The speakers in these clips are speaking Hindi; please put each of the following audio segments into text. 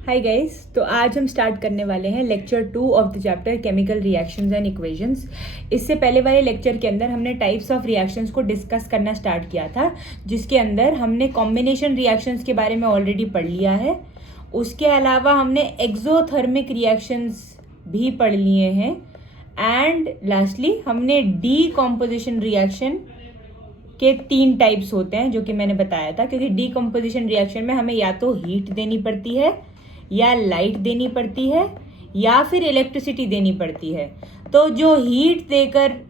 हाय गाइस, तो आज हम स्टार्ट करने वाले हैं lecture 2 of the chapter chemical reactions and equations. इससे पहले वाले लेक्चर के अंदर हमने टाइप्स ऑफ रिएक्शंस को डिस्कस करना स्टार्ट किया था, जिसके अंदर हमने कॉम्बिनेशन रिएक्शंस के बारे में ऑलरेडी पढ़ लिया है। उसके अलावा हमने एक्सोथर्मिक रिएक्शंस भी पढ़ लिए हैं एंड लास्टली हमने डीकॉम्पोजिशन रिएक्शन के 3 टाइप्स होते हैं जो कि मैंने बताया था, क्योंकि डीकम्पोजिशन रिएक्शन में हमें या तो हीट देनी पड़ती है या लाइट देनी पड़ती है या फिर इलेक्ट्रिसिटी देनी पड़ती है। तो जो हीट देकर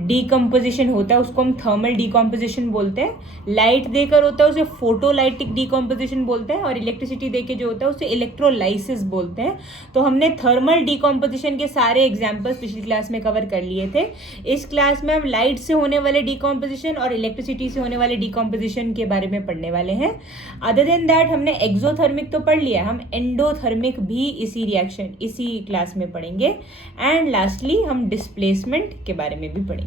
डीकम्पोजिशन होता है उसको हम थर्मल डीकम्पोजिशन बोलते हैं, लाइट देकर होता है उसे फोटोलाइटिक डीकम्पोजिशन बोलते हैं, और इलेक्ट्रिसिटी देकर जो होता है उसे इलेक्ट्रोलाइसिस बोलते हैं। तो हमने थर्मल डीकम्पोजिशन के सारे एग्जांपल्स पिछली क्लास में कवर कर लिए थे। इस क्लास में हम लाइट से होने वाले डीकम्पोजिशन और इलेक्ट्रिसिटी से होने वाले डीकम्पोजिशन के बारे में पढ़ने वाले हैं। अदर देन दैट हमने एक्सोथर्मिक तो पढ़ लिया, हम एंडोथर्मिक भी इसी क्लास में पढ़ेंगे एंड लास्टली हम डिस्प्लेसमेंट के बारे में भी पढ़ेंगे।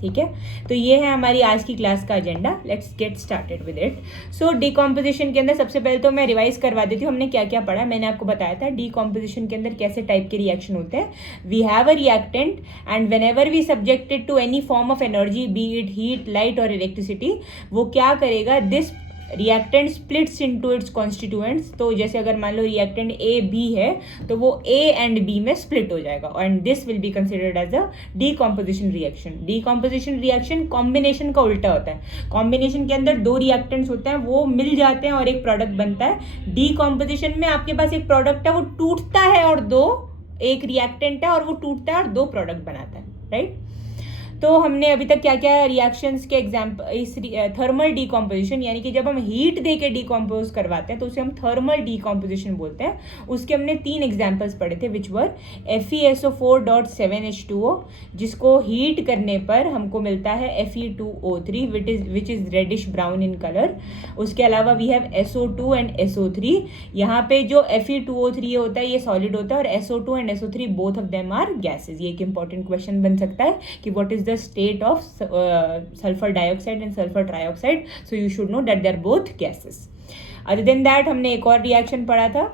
ठीक है, तो ये है हमारी आज की क्लास का agenda. Let's get started with it. So decomposition के अंदर सबसे पहले तो मैं रिवाइज करवा देती हूँ हमने क्या क्या पढ़ा। मैंने आपको बताया था डीकम्पोजिशन के अंदर कैसे टाइप के रिएक्शन होते हैं। We have a reactant and whenever we subjected to any form of energy, be it heat, light और इलेक्ट्रिसिटी, वो क्या करेगा, this reactant splits into its constituents. तो जैसे अगर मान लो रिएक्टेंट ए बी है तो वो ए एंड बी में स्प्लिट हो जाएगा and this will be considered as a decomposition reaction. Decomposition reaction combination का उल्टा होता है। कॉम्बिनेशन के अंदर 2 रिएक्टेंट्स होते हैं, वो मिल जाते हैं और एक प्रोडक्ट बनता है। डीकम्पोजिशन में आपके पास एक प्रोडक्ट है, वो टूटता है और एक रिएक्टेंट है और वो टूटता है और 2 प्रोडक्ट बनाता है, राइट। तो हमने अभी तक क्या क्या रिएक्शंस के एग्जाम्पल, इस थर्मल डीकम्पोजिशन यानी कि जब हम हीट दे के डीकम्पोज करवाते हैं तो उसे हम थर्मल डीकम्पोजिशन बोलते हैं। उसके हमने 3 एग्जाम्पल्स पढ़े थे, विच वर FeSO4.7H2O, जिसको हीट करने पर हमको मिलता है Fe2O3 which is reddish brown in colour. उसके अलावा we have SO2 and SO3। यहाँ पे जो Fe2O3 होता है ये सॉलिड होता है और SO2 and SO3 both of them are gases. ये एक इंपॉर्टेंट क्वेश्चन बन सकता है कि what is the state of sulfur dioxide and sulfur trioxide, so you should know that they are both gases. Other than that हमने एक और रिएक्शन पढ़ा था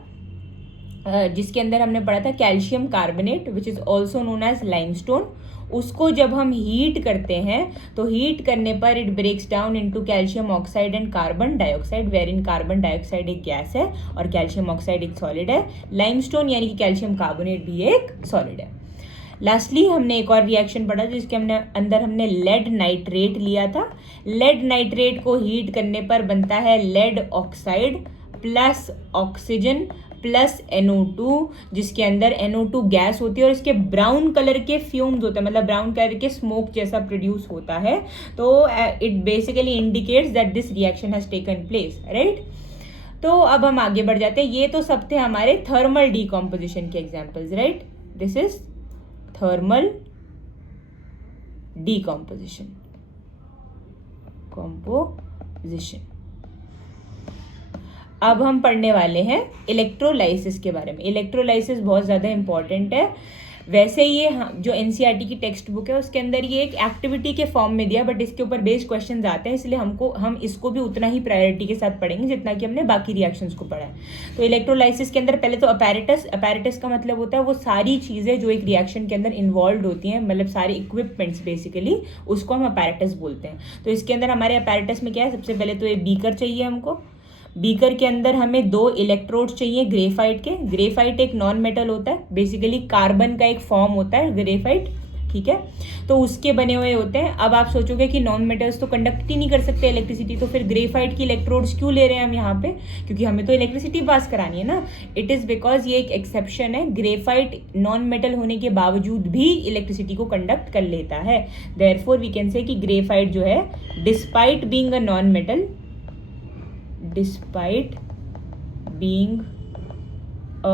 जिसके अंदर हमने पढ़ा था calcium carbonate which is also known as limestone. उसको जब हम हीट करते हैं तो हीट करने पर it breaks down into calcium oxide and carbon dioxide, where in carbon dioxide एक गैस है और कैल्शियम ऑक्साइड एक सॉलिड है। लाइमस्टोन यानी कि कैल्शियम कार्बोनेट भी एक सॉलिड है। लास्टली हमने एक और रिएक्शन पढ़ा जिसके अंदर हमने लेड नाइट्रेट लिया था। लेड नाइट्रेट को हीट करने पर बनता है lead oxide plus oxygen plus NO2, जिसके अंदर NO2 गैस होती है और इसके ब्राउन कलर के फ्यूम्स होते हैं, मतलब ब्राउन कलर के स्मोक जैसा प्रोड्यूस होता है। तो it basically indicates that this reaction has taken place, right. तो अब हम आगे बढ़ जाते हैं। ये तो सब थे हमारे थर्मल डीकम्पोजिशन के examples, right. This is thermal decomposition अब हम पढ़ने वाले हैं इलेक्ट्रोलाइसिस के बारे में। इलेक्ट्रोलाइसिस बहुत ज़्यादा इंपॉर्टेंट है। वैसे ये जो NCERT की टेक्स्ट बुक है उसके अंदर ये एक एक्टिविटी के फॉर्म में दिया, बट इसके ऊपर बेस्ड क्वेश्चंस आते हैं, इसलिए हम इसको भी उतना ही प्रायोरिटी के साथ पढ़ेंगे जितना कि हमने बाकी रिएक्शंस को पढ़ा है। तो इलेक्ट्रोलाइसिस के अंदर पहले तो अपैरेटस का मतलब होता है वो सारी चीज़ें जो एक रिएक्शन के अंदर इन्वॉल्व होती हैं, मतलब सारे इक्विपमेंट्स बेसिकली, उसको हम अपैरेटस बोलते हैं। तो इसके अंदर हमारे अपैरेटस में क्या है, सबसे पहले तो ये बीकर चाहिए हमको। बीकर के अंदर हमें 2 इलेक्ट्रोड्स चाहिए ग्रेफाइट के। ग्रेफाइट एक नॉन मेटल होता है, बेसिकली कार्बन का एक फॉर्म होता है ग्रेफाइट, ठीक है। तो उसके बने हुए होते हैं। अब आप सोचोगे कि नॉन मेटल्स तो कंडक्ट ही नहीं कर सकते इलेक्ट्रिसिटी, तो फिर ग्रेफाइट की इलेक्ट्रोड्स क्यों ले रहे हैं हम यहाँ पे, क्योंकि हमें तो इलेक्ट्रिसिटी पास करानी है ना। इट इज़ बिकॉज ये एक एक्सेप्शन है, ग्रेफाइट नॉन मेटल होने के बावजूद भी इलेक्ट्रिसिटी को कंडक्ट कर लेता है। देयरफॉर वी कैन से कि ग्रेफाइट जो है despite being a non metal, despite being a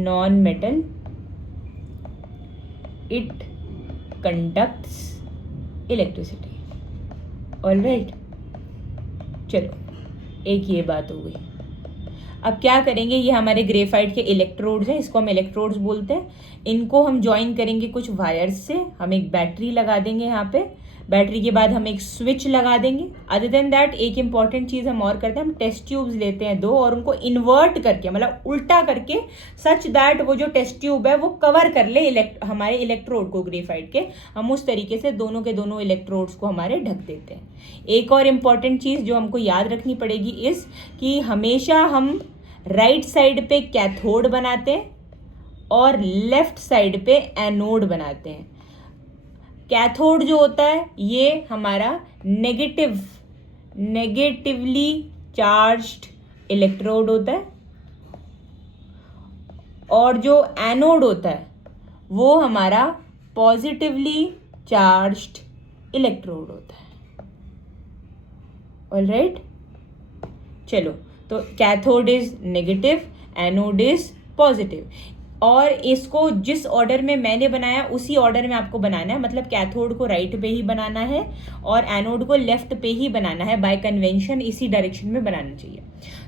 non-metal, it conducts electricity. All right, चलो एक ये बात हो गई। अब क्या करेंगे, ये हमारे ग्रेफाइट के इलेक्ट्रोड्स हैं, इसको हम इलेक्ट्रोड्स बोलते हैं। इनको हम ज्वाइन करेंगे कुछ वायर्स से। हम एक बैटरी लगा देंगे यहाँ पे। बैटरी के बाद हम एक स्विच लगा देंगे। अदर देन दैट एक इंपॉर्टेंट चीज़ हम और करते हैं, हम टेस्ट ट्यूब्स लेते हैं 2 और उनको इन्वर्ट करके, मतलब उल्टा करके, सच दैट वो जो टेस्ट ट्यूब है वो कवर कर ले हमारे इलेक्ट्रोड को, ग्रेफाइट के। हम उस तरीके से दोनों के दोनों इलेक्ट्रोड्स को हमारे ढक देते हैं। एक और इम्पॉर्टेंट चीज़ जो हमको याद रखनी पड़ेगी इस कि हमेशा हम राइट साइड पे कैथोड बनाते हैं और लेफ्ट साइड पे एनोड बनाते हैं। कैथोड जो होता है ये हमारा नेगेटिवली चार्ज्ड इलेक्ट्रोड होता है और जो एनोड होता है वो हमारा पॉजिटिवली चार्ज्ड इलेक्ट्रोड होता है। ऑलराइट, चलो, तो cathode is negative, anode is positive, और इसको जिस ऑर्डर में मैंने बनाया उसी ऑर्डर में आपको बनाना है। मतलब कैथोड को राइट पे ही बनाना है और एनोड को लेफ्ट पे ही बनाना है। बाय कन्वेंशन इसी डायरेक्शन में बनाना चाहिए।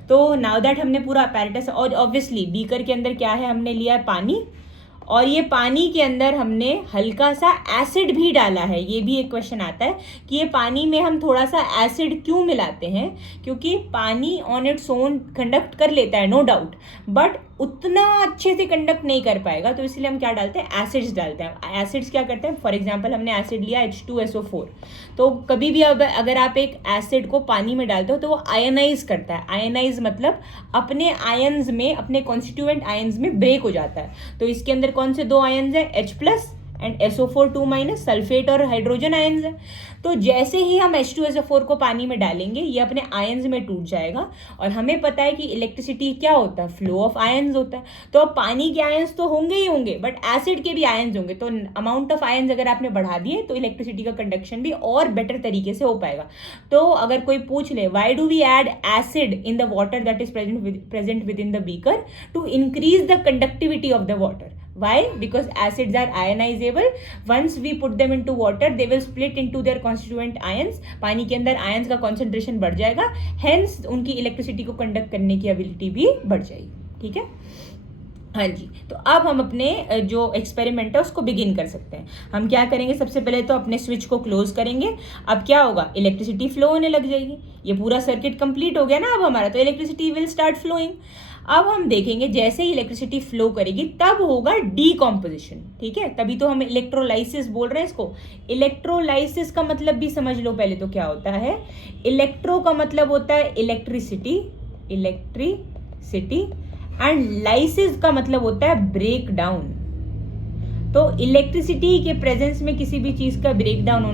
तो नाउ दैट हमने पूरा अपैरेटस, और ऑब्वियसली बीकर के अंदर क्या है, हमने लिया है पानी, और ये पानी के अंदर हमने हल्का सा एसिड भी डाला है। ये भी एक क्वेश्चन आता है कि ये पानी में हम थोड़ा सा एसिड क्यों मिलाते हैं, क्योंकि पानी ऑन इट्स ओन कंडक्ट कर लेता है, नो डाउट, बट उतना अच्छे से कंडक्ट नहीं कर पाएगा, तो इसलिए हम क्या डालते हैं, एसिड्स डालते हैं। एसिड्स क्या करते हैं, फॉर एग्जांपल हमने एसिड लिया H2SO4, तो कभी भी अब अगर आप एक एसिड को पानी में डालते हो तो वो आयनाइज करता है। आयनाइज मतलब अपने आयन्स में, अपने कॉन्स्टिट्यूएंट आयन्स में ब्रेक हो जाता है। तो इसके अंदर कौन से 2 आयन्स हैं, H+ एंड SO4 2- सल्फेट और हाइड्रोजन आयन्स है। तो जैसे ही हम H2SO4 को पानी में डालेंगे ये अपने आयन्स में टूट जाएगा, और हमें पता है कि इलेक्ट्रिसिटी क्या होता है, फ्लो ऑफ आयन्स होता है। तो अब पानी के आयन्स तो होंगे ही होंगे, बट एसिड के भी आयन्स होंगे। तो अमाउंट ऑफ आयन्स अगर आपने बढ़ा दिए तो इलेक्ट्रिसिटी का कंडक्शन भी और बेटर तरीके से हो पाएगा। तो अगर कोई पूछ ले why do we add acid in the water that is present within the beaker, to increase the conductivity of the water. Why? Because acids are ionizable. Once we put them into water, they will split into their constituent ions. पानी के अंदर आयंस का कॉन्सेंट्रेशन बढ़ जाएगा, hence उनकी इलेक्ट्रिसिटी को कंडक्ट करने की एबिलिटी भी बढ़ जाएगी। ठीक है, हाँ जी। तो अब हम अपने जो एक्सपेरिमेंट है उसको बिगिन कर सकते हैं। हम क्या करेंगे, सबसे पहले तो अपने स्विच को क्लोज करेंगे। अब क्या होगा, इलेक्ट्रिसिटी फ्लो होने लग जाएगी। ये पूरा सर्किट कंप्लीट हो गया ना अब हमारा, तो इलेक्ट्रिसिटी विल स्टार्ट फ्लोइंग। अब हम देखेंगे जैसे ही इलेक्ट्रिसिटी फ्लो करेगी तब होगा डीकॉम्पोजिशन। ठीक है, तभी तो हम इलेक्ट्रोलाइसिस बोल रहे हैं इसको। इलेक्ट्रोलाइसिस का मतलब भी समझ लो पहले तो क्या होता है। इलेक्ट्रो का मतलब होता है इलेक्ट्रिसिटी, एंड लाइसिस का मतलब होता है ब्रेक डाउन। तो इलेक्ट्रिसिटी के प्रेजेंस में किसी भी चीज़ का ब्रेक डाउन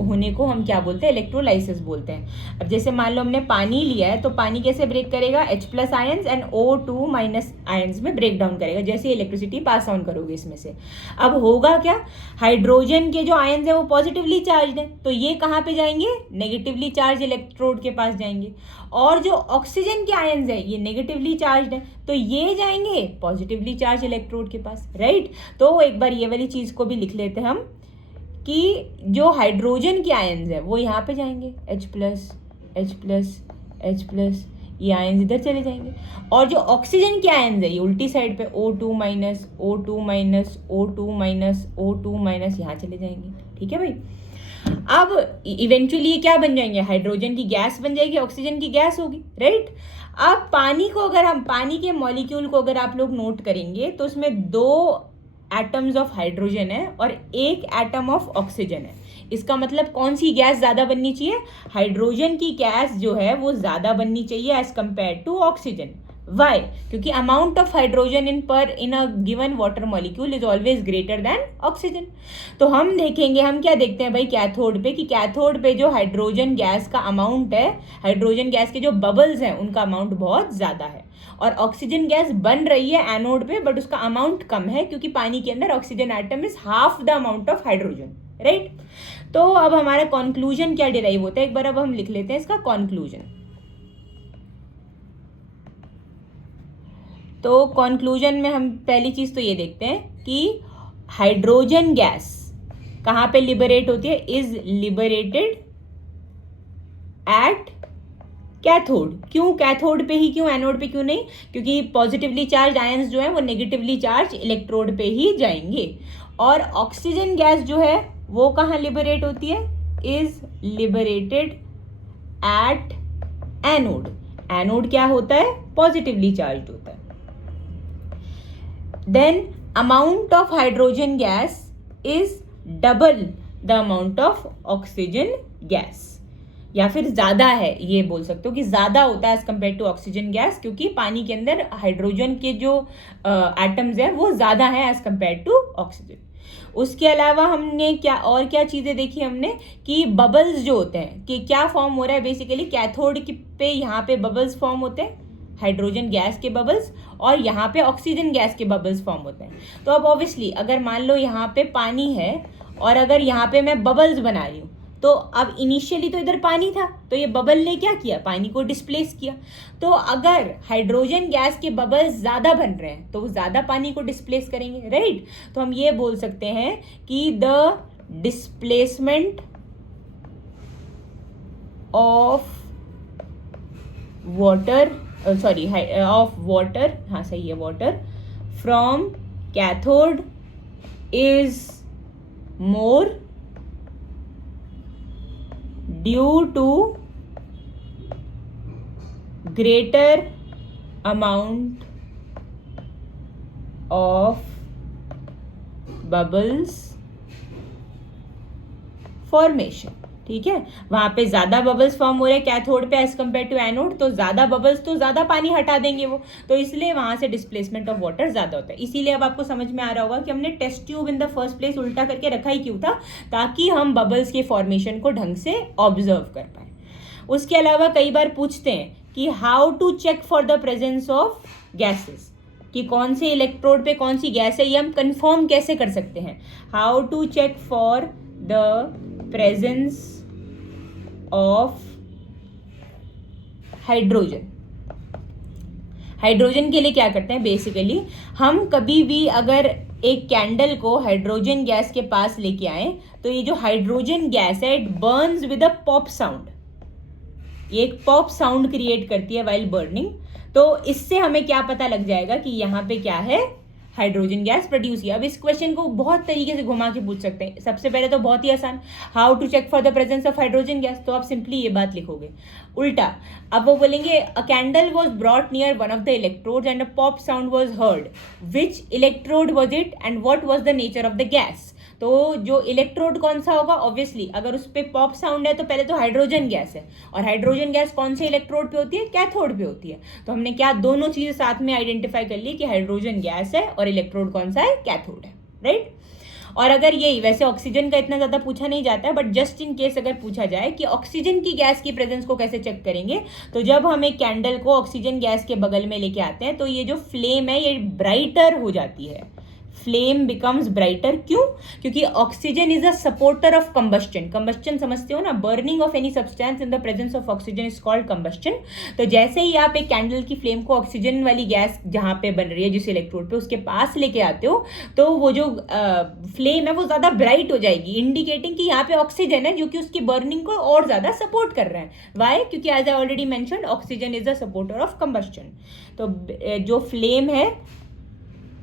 होने को हम क्या बोलते हैं, इलेक्ट्रोलाइसिस बोलते हैं। अब जैसे मान लो हमने पानी लिया है, तो पानी कैसे ब्रेक करेगा, H+ ions and O2- ions में ब्रेक डाउन करेगा जैसे इलेक्ट्रिसिटी पास ऑन करोगे इसमें से। अब होगा क्या, हाइड्रोजन के जो आयंस है वो पॉजिटिवली चार्ज है, तो ये कहाँ पे जाएंगे, नेगेटिवली चार्ज इलेक्ट्रोड के पास जाएंगे। और जो ऑक्सीजन के आयंस है ये नेगेटिवली चार्ज है, तो ये जाएंगे पॉजिटिवली चार्ज इलेक्ट्रोड के पास, राइट। तो एक बार ये वाली चीज को भी लिख लेते हैं हम कि जो हाइड्रोजन के आयंस है वो यहाँ पे जाएंगे, H+, ये आयंस इधर चले जाएंगे। और जो ऑक्सीजन के आयंस है ये उल्टी साइड पे O2- यहाँ चले जाएंगे। ठीक है भाई। अब इवेंचुअली ये क्या बन जाएंगे, हाइड्रोजन की गैस बन जाएगी, ऑक्सीजन की गैस होगी, राइट। अब पानी को अगर हम, पानी के मॉलिक्यूल को अगर आप लोग नोट करेंगे तो उसमें 2 एटम्स ऑफ हाइड्रोजन है और 1 एटम ऑफ ऑक्सीजन है। इसका मतलब कौन सी गैस ज्यादा बननी चाहिए, हाइड्रोजन की गैस जो है वो ज्यादा बननी चाहिए as compare to oxygen. Why? क्योंकि amount of hydrogen in a given water molecule is always greater than oxygen. तो हम देखेंगे, हम क्या देखते हैं भाई कैथोड पे, कि कैथोड पे जो हाइड्रोजन गैस का अमाउंट है, हाइड्रोजन गैस के जो बबल्स हैं उनका अमाउंट बहुत ज्यादा है, और ऑक्सीजन गैस बन रही है एनोड पे बट उसका अमाउंट कम है, क्योंकि पानी के अंदर oxygen atom is half the amount of hydrogen, right. तो अब हमारा कॉन्क्लूजन क्या डिराइव होता है, एक बार अब हम लिख लेते हैं इसका कॉन्क्लूजन। तो कॉन्क्लूजन में हम पहली चीज तो ये देखते हैं कि हाइड्रोजन गैस कहाँ पे लिबरेट होती है, इज लिबरेटेड एट कैथोड। क्यों कैथोड पे ही, क्यों एनोड पे क्यों नहीं, क्योंकि पॉजिटिवली चार्ज आयंस जो है वो नेगेटिवली चार्ज इलेक्ट्रोड पे ही जाएंगे। और ऑक्सीजन गैस जो है वो कहाँ लिबरेट होती है, is liberated at anode. Anode क्या होता है? पॉजिटिवली चार्ज होता है. Then amount of hydrogen gas is double the amount of oxygen gas, या फिर ज्यादा है, ये बोल सकते हो कि ज्यादा होता है as compare to oxygen gas, क्योंकि पानी के अंदर हाइड्रोजन के जो एटम्स है वो ज्यादा है एज कम्पेयर टू ऑक्सीजन. उसके अलावा हमने क्या चीजें देखी हमने कि बबल्स जो होते हैं कि क्या फॉर्म हो रहा है. बेसिकली कैथोड पे यहाँ पे बबल्स फॉर्म होते हैं, हाइड्रोजन गैस के बबल्स, और यहाँ पे ऑक्सीजन गैस के बबल्स फॉर्म होते हैं. तो अब ऑब्वियसली अगर मान लो यहाँ पे पानी है और अगर यहाँ पे मैं बबल्स बना रही हूँ, तो अब इनिशियली तो इधर पानी था, तो ये बबल ने क्या किया? पानी को डिस्प्लेस किया. तो अगर हाइड्रोजन गैस के बबल्स ज्यादा बन रहे हैं तो वो ज्यादा पानी को डिस्प्लेस करेंगे, राइट. तो हम ये बोल सकते हैं कि द डिस्प्लेसमेंट ऑफ वाटर हाँ सही है, water from cathode is more due to greater amount of bubbles formation. ठीक है, वहां पे ज्यादा बबल्स फॉर्म हो रहे हैं कैथोड पे एज कम्पेयर टू एनोड, तो ज्यादा बबल्स तो ज्यादा पानी हटा देंगे वो, तो इसलिए वहां से डिस्प्लेसमेंट ऑफ वाटर ज्यादा होता है. इसीलिए अब आपको समझ में आ रहा होगा कि हमने test tube in the first place उल्टा करके रखा ही क्यों था, ताकि हम बबल्स के फॉर्मेशन को ढंग से ऑब्जर्व कर पाए. उसके अलावा कई बार पूछते हैं कि how to check for the presence of gases, कि कौन से इलेक्ट्रोड पे कौन सी गैस है, ये हम कंफर्म कैसे कर सकते हैं. How to check for the presence of hydrogen. Hydrogen के लिए क्या करते हैं? बेसिकली हम कभी भी अगर एक कैंडल को हाइड्रोजन गैस के पास लेके आए, तो ये जो हाइड्रोजन गैस है it Burns with a pop sound, ये एक पॉप साउंड क्रिएट करती है वाइल बर्निंग. तो इससे हमें क्या पता लग जाएगा कि यहाँ पे क्या है? हाइड्रोजन गैस प्रोड्यूस किया. अब इस क्वेश्चन को बहुत तरीके से घुमा के पूछ सकते हैं. सबसे पहले तो बहुत ही आसान, how to check for the presence of hydrogen gas, तो आप सिंपली ये बात लिखोगे. उल्टा अब वो बोलेंगे अ candle was brought near one of the electrodes and a pop sound was heard, which electrode was it and what was the nature of the gas. तो जो इलेक्ट्रोड कौन सा होगा? ऑब्वियसली अगर उस पर पॉप साउंड है तो पहले तो हाइड्रोजन गैस है, और हाइड्रोजन गैस कौन से इलेक्ट्रोड पे होती है? कैथोड पे होती है. तो हमने क्या दोनों चीजें साथ में आइडेंटिफाई कर ली कि हाइड्रोजन गैस है और इलेक्ट्रोड कौन सा है? कैथोड है, राइट. और अगर यही, वैसे ऑक्सीजन का इतना ज्यादा पूछा नहीं जाता है, बट जस्ट इन केस अगर पूछा जाए कि ऑक्सीजन की गैस की प्रेजेंस को कैसे चेक करेंगे, तो जब हम एक कैंडल को ऑक्सीजन गैस के बगल में लेके आते हैं तो ये जो फ्लेम है ये ब्राइटर हो जाती है. Flame becomes brighter. क्यों? क्योंकि oxygen is a supporter of combustion. Combustion समझते हो ना, burning of any substance in the presence of oxygen is called combustion. तो जैसे ही आप एक कैंडल की फ्लेम को ऑक्सीजन वाली गैस जहां पे बन रही है जिस इलेक्ट्रोड पे, उसके पास लेके आते हो, तो वो जो फ्लेम है वो ज्यादा ब्राइट हो जाएगी, इंडिकेटिंग कि यहाँ पे ऑक्सीजन है जो कि उसकी बर्निंग को और ज्यादा सपोर्ट कर रहे हैं. वाई? क्योंकि as I already mentioned oxygen is a supporter of combustion. तो जो फ्लेम है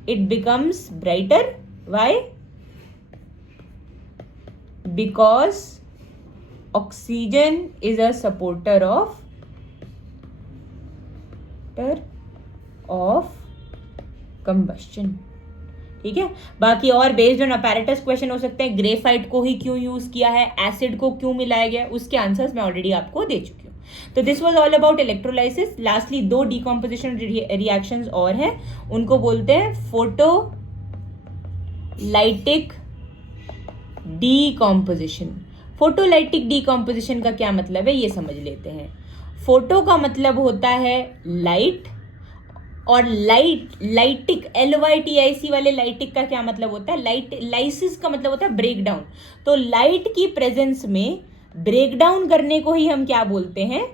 it becomes brighter. Why? Because oxygen is a supporter of combustion. ठीक है. बाकी और बेस्ड ऑन अपैरेटस क्वेश्चन हो सकते हैं. ग्रेफाइट को ही क्यों यूज किया है, एसिड को क्यों मिलाया गया, उसके आंसर्स मैं ऑलरेडी आपको दे चुकी हूँ. तो this was all about electrolysis. Lastly 2 decomposition reactions और हैं, उनको बोलते हैं फोटोलाइटिक डीकम्पोजिशन. फोटोलाइटिक डीकम्पोजिशन का क्या मतलब है ये समझ लेते हैं. फोटो का मतलब होता है लाइट, और लाइटिक LYTIC वाले लाइटिक का क्या मतलब होता है? लाइसिस का मतलब होता है ब्रेक डाउन. तो लाइट की प्रेजेंस में ब्रेक डाउन करने को ही हम क्या बोलते हैं?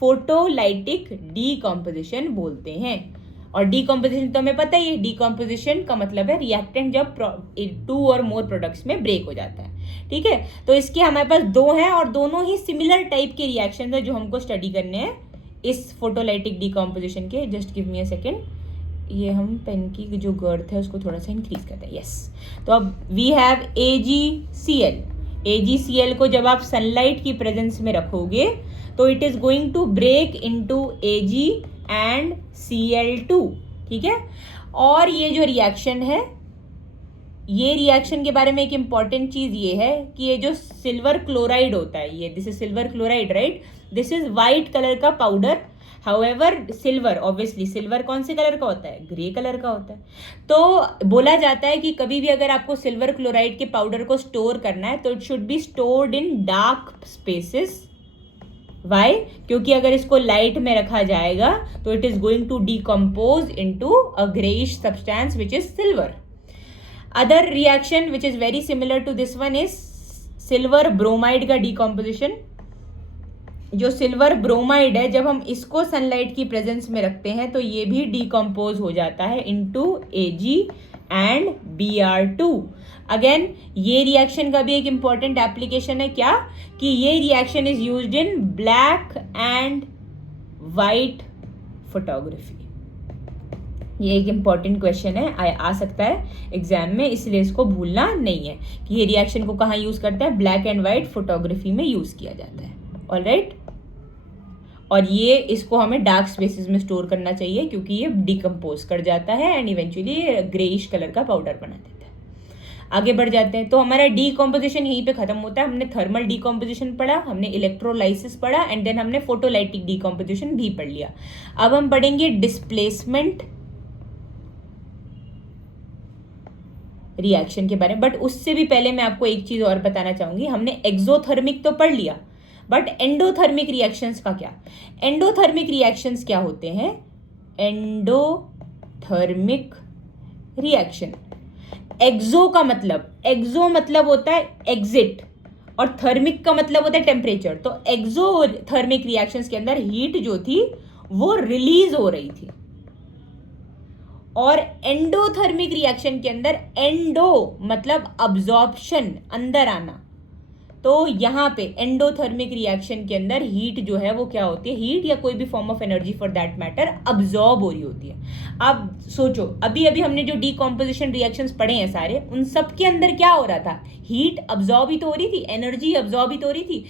फोटोलाइटिक डीकम्पोजिशन बोलते हैं. और डीकम्पोजिशन तो हमें पता ही है, डीकम्पोजिशन का मतलब है रिएक्टेंट जब 2 और मोर प्रोडक्ट्स में ब्रेक हो जाता है. ठीक है, तो इसके हमारे पास 2 हैं और दोनों ही सिमिलर टाइप के रिएक्शन है जो हमको स्टडी करने हैं इस फोटोलाइटिक डीकम्पोजिशन के. Just give me a second. ये हम पेन की जो गर्थ है उसको थोड़ा सा इंक्रीज करते हैं. यस, तो अब वी हैव AgCl. AgCl को जब आप सनलाइट की प्रेजेंस में रखोगे तो it is going to break into Ag and Cl2, ठीक है। और ये जो रिएक्शन है, ये रिएक्शन के बारे में एक इंपॉर्टेंट चीज ये है कि ये जो सिल्वर क्लोराइड होता है, ये this is silver chloride, right, this is white colour का powder. However silver, obviously silver कौन से कलर का होता है, ग्रे कलर का होता है। तो बोला जाता है कि कभी भी अगर आपको सिल्वर क्लोराइड के पाउडर को स्टोर करना है तो it should be stored in dark spaces. Why? क्योंकि अगर इसको लाइट में रखा जाएगा तो it is going to decompose into a greyish substance which is silver. Other reaction which is very similar to this one is silver bromide का डिकम्पोजिशन। जो सिल्वर ब्रोमाइड है, जब हम इसको सनलाइट की प्रेजेंस में रखते हैं तो ये भी डिकम्पोज हो जाता है into Ag and Br2। Again ये रिएक्शन का भी एक इंपॉर्टेंट एप्लीकेशन है, क्या कि ये reaction is used in black and white photography. ये एक इंपॉर्टेंट क्वेश्चन है, आ सकता है एग्जाम में, इसलिए इसको भूलना नहीं है कि ये रिएक्शन को कहाँ यूज करता है, ब्लैक एंड वाइट फोटोग्राफी में यूज किया जाता है। ऑलराइट, और ये इसको हमें डार्क स्पेसेस में स्टोर करना चाहिए क्योंकि ये डिकम्पोज कर जाता है एंड इवेंचुअली ग्रेइश कलर का पाउडर बना देता है। आगे बढ़ जाते हैं, तो हमारा डीकम्पोजिशन यहीं पे खत्म होता है। हमने थर्मल डीकम्पोजिशन पढ़ा, हमने इलेक्ट्रोलाइसिस पढ़ा एंड देन हमने फोटोलाइटिक डीकम्पोजिशन भी पढ़ लिया। अब हम पढ़ेंगे डिस्प्लेसमेंट रिएक्शन के बारे में, बट उससे भी पहले मैं आपको एक चीज और बताना चाहूंगी। हमने एक्सोथर्मिक तो पढ़ लिया, बट एंडोथर्मिक रिएक्शंस का क्या? एंडोथर्मिक रिएक्शंस क्या होते हैं? एंडोथर्मिक रिएक्शन, एक्सो मतलब होता है एग्जिट और थर्मिक का मतलब होता है टेम्परेचर। तो एक्सोथर्मिक रिएक्शंस के अंदर हीट जो थी वो रिलीज हो रही थी, और एंडोथर्मिक रिएक्शन के अंदर एंडो मतलब अब्जॉर्प्शन, अंदर आना। तो यहाँ पे एंडोथर्मिक रिएक्शन के अंदर हीट जो है वो क्या होती है, हीट या कोई भी form of energy for that matter absorb हो रही होती है। अब सोचो, अभी अभी हमने जो डीकॉम्पोजिशन रिएक्शंस पढ़े हैं सारे, उन सब के अंदर क्या हो रहा था, हीट अब्जॉर्ब ही तो हो रही थी, एनर्जी अब्जॉर्ब ही तो हो रही थी।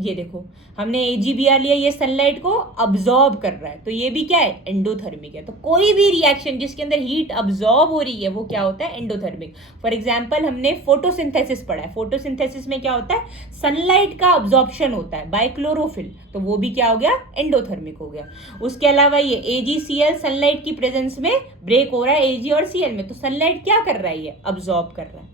ये देखो, हमने AgBr लिया, ये सनलाइट को अब्जॉर्ब कर रहा है, तो ये भी क्या है, एंडोथर्मिक है। तो कोई भी रिएक्शन जिसके अंदर हीट अब्जॉर्ब हो रही है वो क्या होता है, एंडोथर्मिक। फॉर एग्जांपल हमने फोटोसिंथेसिस पढ़ा है, फोटोसिंथेसिस में क्या होता है, सनलाइट का अब्जॉर्प्शन होता है बाय क्लोरोफिल, तो वो भी क्या हो गया, एंडोथर्मिक हो गया। उसके अलावा ये AgCl सनलाइट की प्रेजेंस में ब्रेक हो रहा है Ag और Cl में, तो सनलाइट क्या कर रहा है, ये अब्जॉर्ब कर रहा है,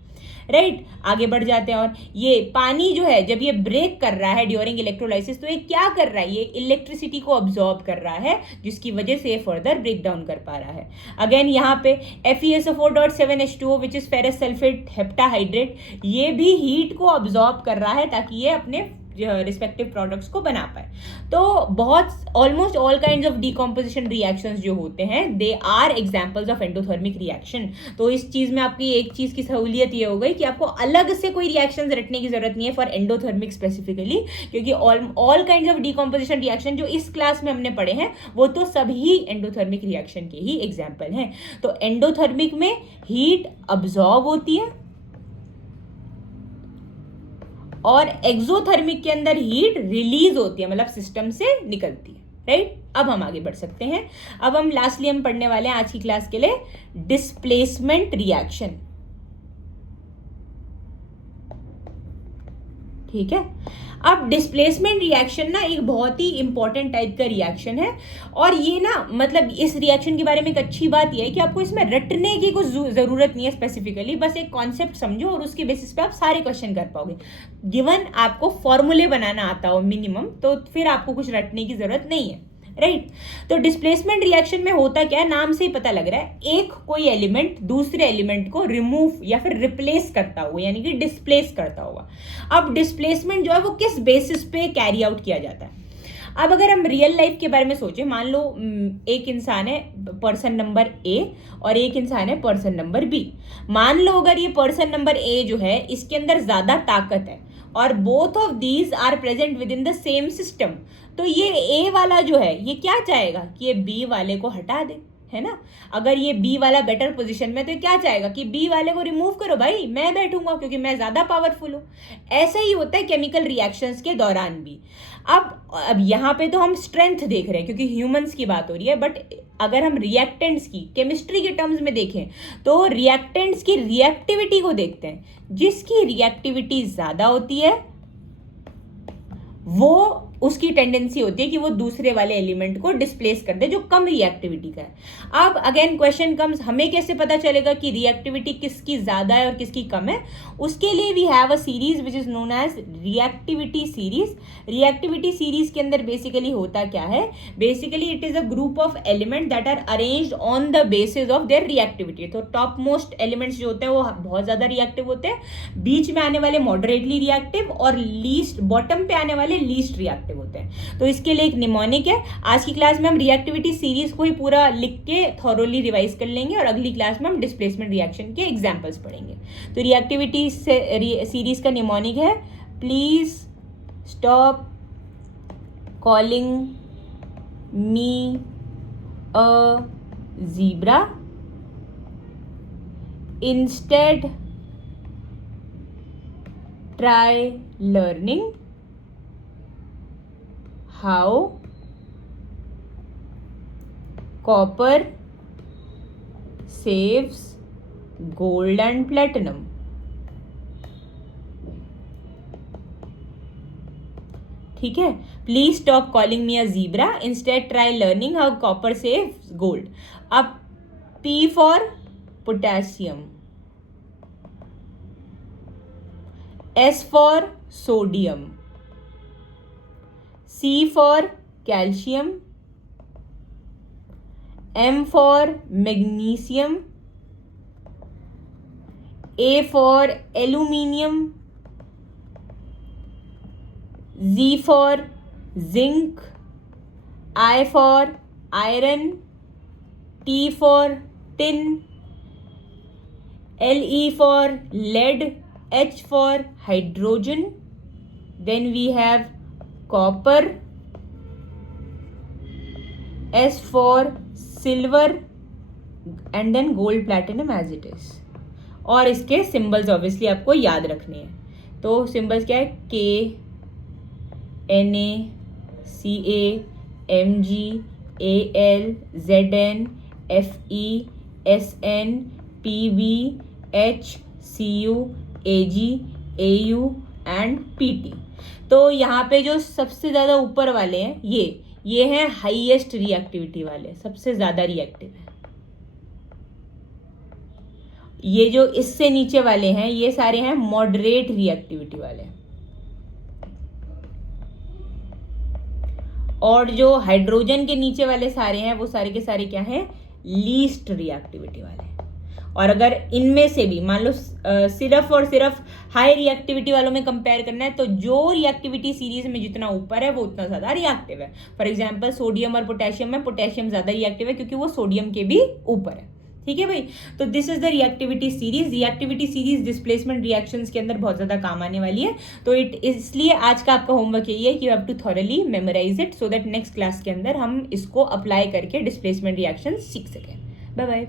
राइट। आगे बढ़ जाते हैं, और ये पानी जो है जब ये ब्रेक कर रहा है ड्यूरिंग इलेक्ट्रोलाइसिस, तो ये क्या कर रहा है, ये इलेक्ट्रिसिटी को अब्सॉर्ब कर रहा है, जिसकी वजह से ये फर्दर ब्रेक डाउन कर पा रहा है। अगेन यहाँ पे FeSO4.7H2O which is ferrous sulphate heptahydrate, ये भी हीट को अब्सॉर्ब कर रहा है ताकि ये अपने रिस्पेक्टिव प्रोडक्ट्स को बना पाए। तो बहुत almost all kinds of decomposition reactions जो होते हैं, they are examples of endothermic reaction. तो इस चीज में आपकी एक चीज की सहूलियत ये हो गई कि आपको अलग से कोई रिएक्शंस रटने की जरूरत नहीं है फॉर एंडोथर्मिक स्पेसिफिकली, क्योंकि all kinds of decomposition reaction जो इस क्लास में हमने पढ़े हैं वो तो सभी एंडोथर्मिक रिएक्शन के ही एग्जाम्पल हैं। तो एंडोथर्मिक में हीट अब्सॉर्ब होती है और एक्सोथर्मिक के अंदर हीट रिलीज होती है, मतलब सिस्टम से निकलती है, राइट। अब हम आगे बढ़ सकते हैं। अब हम लास्टली हम पढ़ने वाले हैं आज की क्लास के लिए डिस्प्लेसमेंट रिएक्शन, ठीक है। अब डिस्प्लेसमेंट रिएक्शन ना एक बहुत ही इंपॉर्टेंट टाइप का रिएक्शन है, और ये ना मतलब इस रिएक्शन के बारे में एक अच्छी बात यह है कि आपको इसमें रटने की कुछ जरूरत नहीं है स्पेसिफिकली, बस एक कॉन्सेप्ट समझो और उसके बेसिस पे आप सारे क्वेश्चन कर पाओगे। गिवन आपको फॉर्मूले बनाना आता हो मिनिमम, तो फिर आपको कुछ रटने की जरूरत नहीं है, राइट। तो डिस्प्लेसमेंट रिएक्शन में होता क्या है, नाम से ही पता लग रहा है, एक कोई एलिमेंट दूसरे एलिमेंट को रिमूव या फिर रिप्लेस करता हुआ, यानी कि डिस्प्लेस करता हुआ। अब डिस्प्लेसमेंट जो है वो किस बेसिस पे कैरी आउट किया जाता है। अब अगर हम रियल लाइफ के बारे में सोचें, मान लो एक इंसान है पर्सन नंबर A और एक इंसान है पर्सन नंबर B। मान लो अगर ये पर्सन नंबर A जो है इसके अंदर ज्यादा ताकत है और both of these are present within the same system, तो ये A वाला जो है ये क्या चाहेगा कि ये B वाले को हटा दे, है ना। अगर ये बी वाला बेटर पोजीशन में, तो क्या चाहेगा कि बी वाले को रिमूव करो भाई, मैं बैठूंगा क्योंकि मैं ज्यादा पावरफुल हूं। ऐसा ही होता है केमिकल रिएक्शंस के दौरान भी। अब यहाँ पे तो हम स्ट्रेंथ देख रहे हैं क्योंकि ह्यूमंस की बात हो रही है, बट अगर हम रिएक्टेंट्स की केमिस्ट्री के टर्म्स में देखें तो रिएक्टेंट्स की रिएक्टिविटी को देखते हैं। जिसकी रिएक्टिविटी ज्यादा होती है वो उसकी टेंडेंसी होती है कि वो दूसरे वाले एलिमेंट को डिस्प्लेस कर दे जो कम रिएक्टिविटी का है। अब अगेन क्वेश्चन कम्स, हमें कैसे पता चलेगा कि रिएक्टिविटी किसकी ज्यादा है और किसकी कम है? उसके लिए we have a series which is known as reactivity series. Reactivity series के अंदर बेसिकली होता क्या है? Basically it is a group of element that are arranged on the basis of their reactivity. तो टॉप मोस्ट एलिमेंट्स जो होते हैं वो बहुत ज्यादा रिएक्टिव होते हैं, बीच में आने वाले मॉडरेटली रिएक्टिव और लीस्ट बॉटम पे आने वाले लीस्ट रिएक्टिव होते हैं। तो इसके लिए एक निमोनिक है। आज की क्लास में हम रिएक्टिविटी सीरीज को ही पूरा लिख के थॉरोली रिवाइज कर लेंगे और अगली क्लास में हम डिस्प्लेसमेंट रिएक्शन के एग्जांपल्स पढ़ेंगे। तो रिएक्टिविटी सीरीज का निमोनिक है, please stop calling me a zebra, instead try learning how copper saves gold and platinum. ठीक है, please stop calling me a zebra, instead try learning how copper saves gold. अब P for potassium, S for sodium, C for calcium, M for magnesium, A for aluminium, Z for zinc, I for iron, T for tin, Le for lead, H for hydrogen. Then we have copper, S for silver, and then gold, platinum as it is. और इसके सिंबल्स ऑब्वियसली आपको याद रखने हैं। तो सिंबल्स क्या है? K, Na, Ca, Mg, Al, Zn, Fe, Sn, Pb, H, Cu, Ag, Au and Pt। तो यहाँ पे जो सबसे ज़्यादा ऊपर वाले हैं ये हैं हाईएस्ट रिएक्टिविटी वाले, सबसे ज़्यादा रिएक्टिव है। ये जो इससे नीचे वाले हैं ये सारे हैं मॉडरेट रिएक्टिविटी वाले, और जो हाइड्रोजन के नीचे वाले सारे हैं वो सारे के सारे क्या हैं? लीस्ट रिएक्टिविटी वाले। और अगर इनमें से भी मान लो सिर्फ और सिर्फ हाई रिएक्टिविटी वालों में कंपेयर करना है तो जो रिएक्टिविटी सीरीज में जितना ऊपर है वो उतना ज़्यादा रिएक्टिव है। फॉर एग्जांपल सोडियम और पोटेशियम में पोटेशियम ज़्यादा रिएक्टिव है क्योंकि वो सोडियम के भी ऊपर है। ठीक है भाई, तो this is the reactivity series. Reactivity series displacement reactions के अंदर बहुत ज़्यादा काम आने वाली है। तो इसलिए आज का आपका होमवर्क यही है कि you have to thoroughly memorise it so that next class के अंदर हम इसको अप्लाई करके डिस्प्लेसमेंट रिएक्शन सीख सकें। Bye bye.